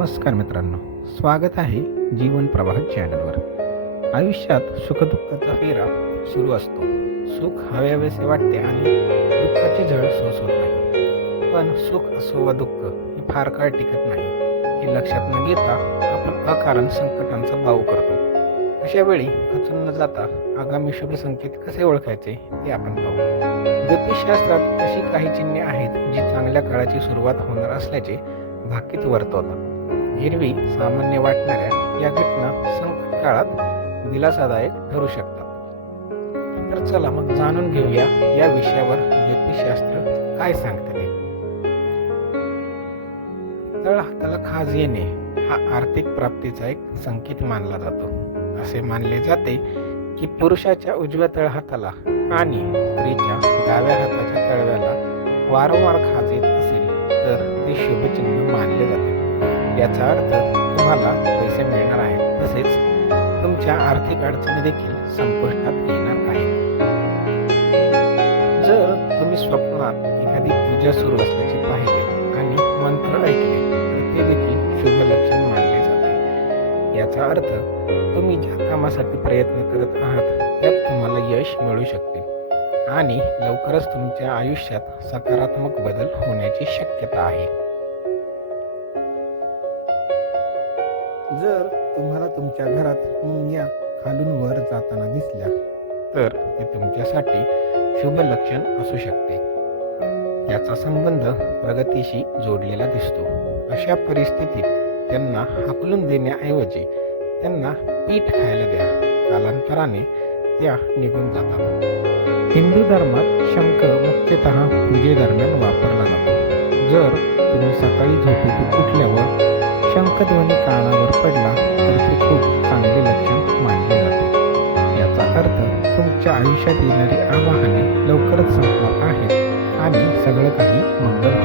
नमस्कार मित्रांनो स्वागत आहे जीवन प्रवाह चॅनलवर. आयुष्यात सुखदुःखाचा फेरा सुरू असतो. सुख हव्यावेसे वाटते आणि दुःखाची झळ सोसवत नाही. पण सुख असो वा दुःख हे फार काळ टिकत नाही. हे लक्षात न घेता आपण अकारण संकटांचा भाव करतो. अशा वेळी खचून न जाता आगामी शुभ संकेत कसे ओळखायचे ते आपण पाहू. ज्योतिषशास्त्रात अशी काही चिन्हे आहेत जी चांगल्या काळाची सुरुवात होणार असल्याचे भाकीत वर्तवला हिरवी सामान्य वाटणाऱ्या या घटना संकट काळात दिलासादायक ठरू शकतात. तर चला मग जाणून घेऊया या विषयावर ज्योतिषशास्त्र काय सांगते ते. तळ हाताला खाज येणे हा आर्थिक प्राप्तीचा एक संकेत मानला जातो. असे मानले जाते की पुरुषाच्या उजव्या तळहाताला आणि स्त्रीच्या डाव्या हाताच्या तळव्याला वारंवार खाज येत असेल तर ते शुभचिन्ह मानले जाते. याचा अर्थ तुम्हाला पैसे मिळणार आहेत. तसेच तुमच्या आर्थिक अडचणी देखील संपुष्टात येणार आहेत. जर तुम्ही स्वप्नात एखादी पूजा सुरू असल्याचे पाहिले आणि मंत्र ऐकले तर ते देखील शुभ लक्षण मानले जाते. याचा अर्थ तुम्ही ज्या कामासाठी प्रयत्न करत आहात त्यात तुम्हाला यश मिळू शकते. आणि लवकरच तुमच्या आयुष्यात सकारात्मक बदल होण्याची शक्यता आहे. जर तुम्हाला तुमच्या घरात मुंग्या खालून वर जाताना दिसल्या तर ते तुमच्यासाठी शुभ लक्षण असू शकते. याचा संबंध प्रगतीशी जोडलेला दिसतो. अशा परिस्थितीत त्यांना हाकलून देण्याऐवजी त्यांना पीठ खायला द्या. कालांतराने त्या निघून जातात. हिंदू धर्मात शंख मुख्यतः पूजेदरम्यान वापरला जातो. जर तुम्ही सकाळी झोपेतून उठल्यावर शंखध्वनी कानावर पडला तर ते खूप चांगले लक्षण मानले जाते. याचा अर्थ तुमच्या आयुष्यात येणारी आवाहने लवकरच संपणार आहेत आणि सगळं काही मंगल